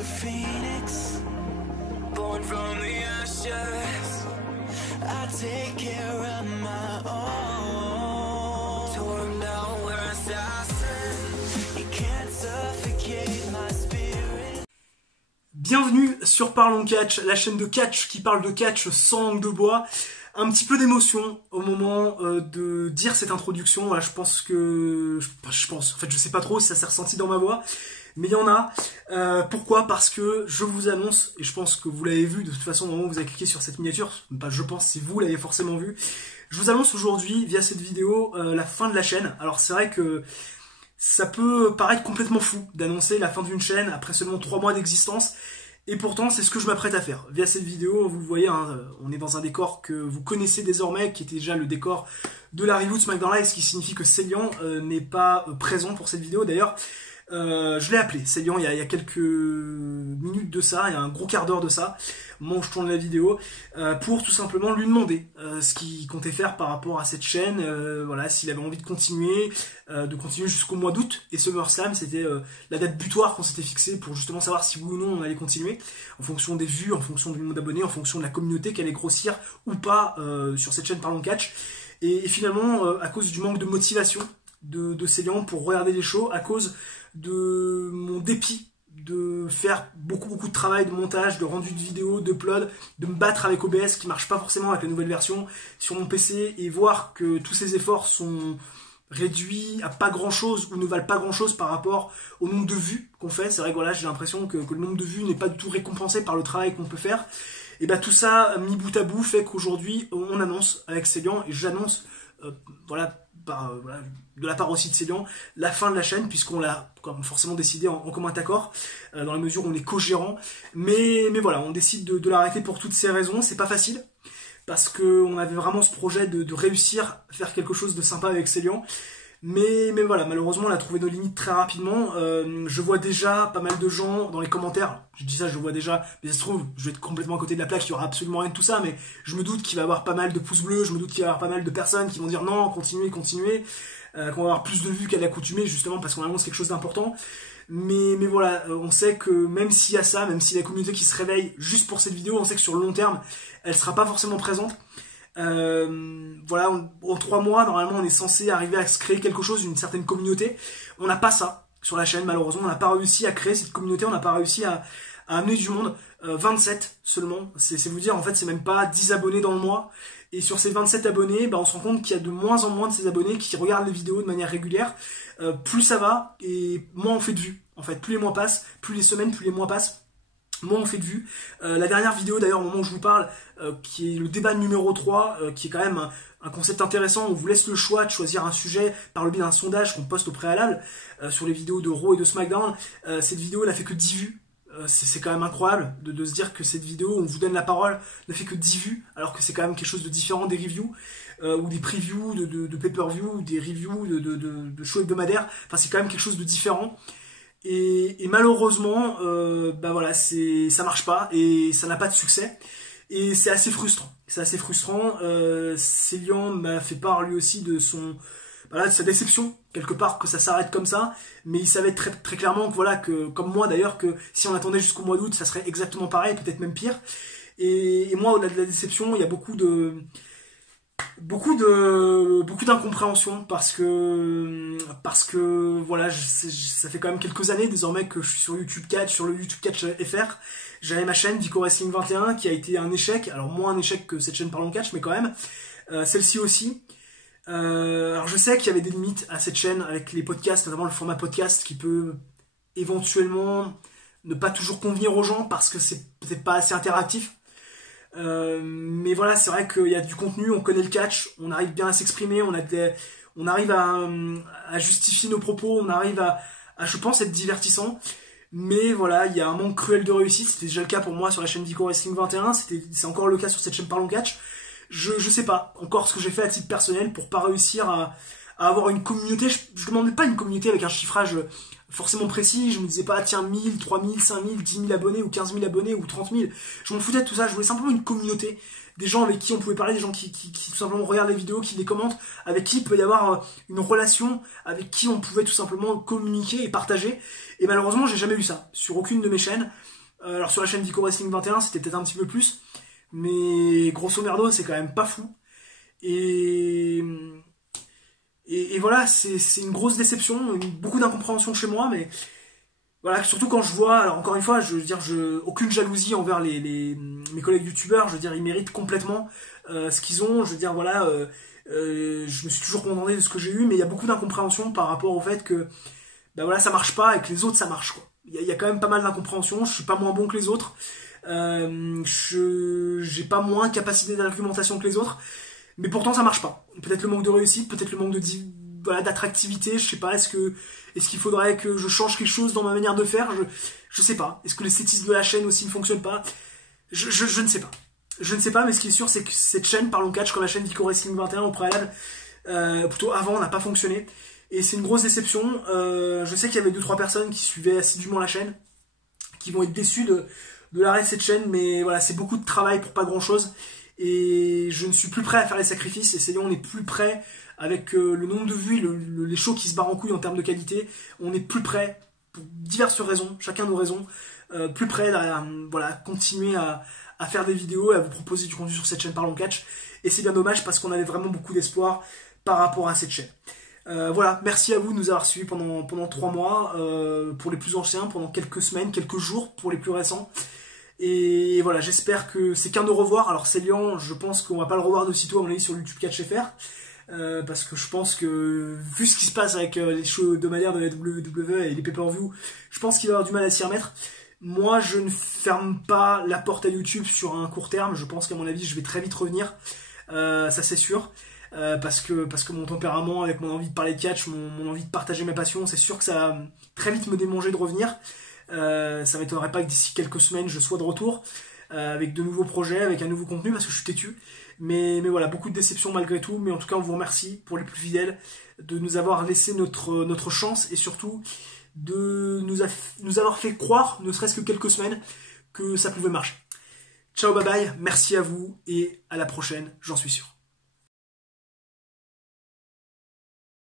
a phoenix, born from the ashes. I take care of my own. Torn down where assassin, you can't suffocate my spirit. Bienvenue sur Parlons Catch, la chaîne de catch qui parle de catch sans langue de bois. Un petit peu d'émotion au moment de dire cette introduction. Voilà, je pense, en fait je sais pas trop si ça s'est ressenti dans ma voix, mais il y en a. Pourquoi? Parce que je vous annonce, et je pense que vous l'avez vu de toute façon au moment où vous avez cliqué sur cette miniature, je pense si vous l'avez forcément vu, je vous annonce aujourd'hui via cette vidéo la fin de la chaîne. Alors c'est vrai que ça peut paraître complètement fou d'annoncer la fin d'une chaîne après seulement 3 mois d'existence. Et pourtant, c'est ce que je m'apprête à faire. Via cette vidéo, vous le voyez, hein, on est dans un décor que vous connaissez désormais, qui était déjà le décor de la review de SmackDown Live, ce qui signifie que Célian n'est pas présent pour cette vidéo. D'ailleurs, je l'ai appelé Célian il y a quelques minutes de ça, il y a un gros quart d'heure de ça, au moment où je tourne la vidéo, pour tout simplement lui demander ce qu'il comptait faire par rapport à cette chaîne, voilà, s'il avait envie de continuer jusqu'au mois d'août. Et SummerSlam, c'était la date butoir qu'on s'était fixée pour justement savoir si oui ou non on allait continuer, en fonction des vues, en fonction du nombre d'abonnés, en fonction de la communauté qui allait grossir ou pas sur cette chaîne Parlons Catch. Et finalement, à cause du manque de motivation de Célian pour regarder les shows, à cause de mon dépit de faire beaucoup de travail de montage, de rendu de vidéo, d'upload, de me battre avec OBS qui marche pas forcément avec la nouvelle version sur mon PC, et voir que tous ces efforts sont réduits à pas grand chose ou ne valent pas grand chose par rapport au nombre de vues qu'on fait. C'est vrai que voilà, j'ai l'impression que le nombre de vues n'est pas du tout récompensé par le travail qu'on peut faire. Et bah tout ça mis bout à bout fait qu'aujourd'hui on annonce avec Célian, et j'annonce voilà, de la part aussi de Célian, la fin de la chaîne, puisqu'on l'a forcément décidé en commun accord, dans la mesure où on est co-gérant. Mais voilà, on décide de l'arrêter pour toutes ces raisons. C'est pas facile, parce qu'on avait vraiment ce projet de réussir à faire quelque chose de sympa avec Célian. Mais voilà, malheureusement on a trouvé nos limites très rapidement. Je vois déjà pas mal de gens dans les commentaires, je dis ça, je vois déjà, mais ça se trouve je vais être complètement à côté de la plaque, il y aura absolument rien de tout ça, mais je me doute qu'il va y avoir pas mal de pouces bleus, je me doute qu'il va y avoir pas mal de personnes qui vont dire non, continuez, qu'on va avoir plus de vues qu'à l'accoutumée, justement parce qu'on annonce quelque chose d'important. Mais voilà, on sait que même s'il y a ça, même si la communauté qui se réveille juste pour cette vidéo, on sait que sur le long terme elle sera pas forcément présente. Voilà, en 3 mois, normalement, on est censé arriver à se créer quelque chose, une certaine communauté. On n'a pas ça sur la chaîne, malheureusement. On n'a pas réussi à créer cette communauté, on n'a pas réussi à amener du monde. 27 seulement, c'est vous dire, en fait, c'est même pas 10 abonnés dans le mois. Et sur ces 27 abonnés, bah, on se rend compte qu'il y a de moins en moins de ces abonnés qui regardent les vidéos de manière régulière. Plus ça va, et moins on fait de vues. En fait, plus les mois passent, plus les semaines, plus les mois passent, moins on fait de vues. La dernière vidéo d'ailleurs au moment où je vous parle, qui est le débat numéro 3, qui est quand même un concept intéressant. On vous laisse le choix de choisir un sujet par le biais d'un sondage qu'on poste au préalable sur les vidéos de Raw et de SmackDown. Cette vidéo n'a fait que 10 vues. C'est quand même incroyable de se dire que cette vidéo, on vous donne la parole, ne fait que 10 vues, alors que c'est quand même quelque chose de différent des reviews, ou des previews de pay-per-view, ou des reviews de shows hebdomadaires. Enfin, c'est quand même quelque chose de différent. Et malheureusement, bah voilà, ça marche pas, et ça n'a pas de succès. Et c'est assez frustrant. C'est assez frustrant. Célian m'a fait part lui aussi de de sa déception, quelque part, que ça s'arrête comme ça. Mais il savait très clairement que voilà, que, comme moi d'ailleurs, que si on attendait jusqu'au mois d'août, ça serait exactement pareil, peut-être même pire. Et moi, au-delà de la déception, il y a beaucoup d'incompréhension, parce que voilà, ça fait quand même quelques années désormais que je suis sur YouTube Catch, sur le YouTube Catch FR. J'avais ma chaîne Vico Wrestling 21 qui a été un échec, alors moins un échec que cette chaîne Parlons Catch, mais quand même celle-ci aussi. Alors je sais qu'il y avait des limites à cette chaîne avec les podcasts, notamment le format podcast qui peut éventuellement ne pas toujours convenir aux gens parce que c'est peut-être pas assez interactif. Mais voilà, c'est vrai qu'il y a du contenu, on connaît le catch, on arrive bien à s'exprimer, on arrive à justifier nos propos, on arrive à je pense être divertissant. Mais voilà, il y a un manque cruel de réussite. C'était déjà le cas pour moi sur la chaîne Vico Wrestling 21, c'est encore le cas sur cette chaîne Parlons Catch. Je sais pas encore ce que j'ai fait à titre personnel pour pas réussir à avoir une communauté. Je demandais pas une communauté avec un chiffrage forcément précis, je me disais pas tiens 1000, 3000, 5000, 10 000 abonnés ou 15 000 abonnés ou 30 000, je m'en foutais de tout ça, je voulais simplement une communauté, des gens avec qui on pouvait parler, des gens qui tout simplement regardent les vidéos, qui les commentent, avec qui il peut y avoir une relation, avec qui on pouvait tout simplement communiquer et partager. Et malheureusement, j'ai jamais eu ça sur aucune de mes chaînes. Alors sur la chaîne Vico Wrestling 21, c'était peut-être un petit peu plus, mais grosso merdo, c'est quand même pas fou. Et voilà, c'est une grosse déception, beaucoup d'incompréhension chez moi, mais voilà, surtout quand je vois, alors encore une fois, je veux dire, aucune jalousie envers mes collègues youtubeurs, je veux dire, ils méritent complètement ce qu'ils ont, je veux dire, voilà, je me suis toujours contenté de ce que j'ai eu, mais il y a beaucoup d'incompréhension par rapport au fait que, ben voilà, ça marche pas et que les autres ça marche, quoi. Il y a quand même pas mal d'incompréhension, je suis pas moins bon que les autres, j'ai pas moins capacité d'argumentation que les autres, mais pourtant ça marche pas. Peut-être le manque de réussite, peut-être le manque voilà, d'attractivité, je sais pas, est-ce qu'il faudrait que je change quelque chose dans ma manière de faire, je sais pas. Est-ce que l'esthétisme de la chaîne aussi ne fonctionne pas, je ne sais pas. Je ne sais pas, mais ce qui est sûr, c'est que cette chaîne, Parlons Catch, comme la chaîne Vico Wrestling 21 au préalable, plutôt avant, n'a pas fonctionné. Et c'est une grosse déception. Je sais qu'il y avait 2-3 personnes qui suivaient assidûment la chaîne, qui vont être déçues de l'arrêt de cette chaîne, mais voilà, c'est beaucoup de travail pour pas grand-chose. Et je ne suis plus prêt à faire les sacrifices, et c'est là on n'est plus prêt avec le nombre de vues, les shows qui se barrent en couille en termes de qualité, on n'est plus prêt, pour diverses raisons, chacun nos raisons, plus prêt à voilà, continuer à faire des vidéos et à vous proposer du contenu sur cette chaîne Parlons Catch. Et c'est bien dommage parce qu'on avait vraiment beaucoup d'espoir par rapport à cette chaîne. Voilà, merci à vous de nous avoir suivis pendant 3 mois, pour les plus anciens, pendant quelques semaines, quelques jours pour les plus récents. Et voilà, j'espère que c'est qu'un au revoir. Alors Célian, je pense qu'on va pas le revoir de sitôt à mon avis sur YouTube Catch FR. Parce que je pense que, vu ce qui se passe avec les shows hebdomadaires de la WWE et les pay-per-view, je pense qu'il va avoir du mal à s'y remettre. Moi, je ne ferme pas la porte à YouTube sur un court terme. Je pense qu'à mon avis, je vais très vite revenir. Ça, c'est sûr. Parce que mon tempérament, avec mon envie de parler de catch, mon envie de partager mes passions, c'est sûr que ça va très vite me démanger de revenir. Ça m'étonnerait pas que d'ici quelques semaines, je sois de retour. Avec de nouveaux projets, avec un nouveau contenu, parce que je suis têtu. Mais voilà, beaucoup de déceptions malgré tout. Mais en tout cas, on vous remercie pour les plus fidèles de nous avoir laissé notre chance et surtout de nous avoir fait croire, ne serait-ce que quelques semaines, que ça pouvait marcher. Ciao, bye bye, merci à vous et à la prochaine, j'en suis sûr.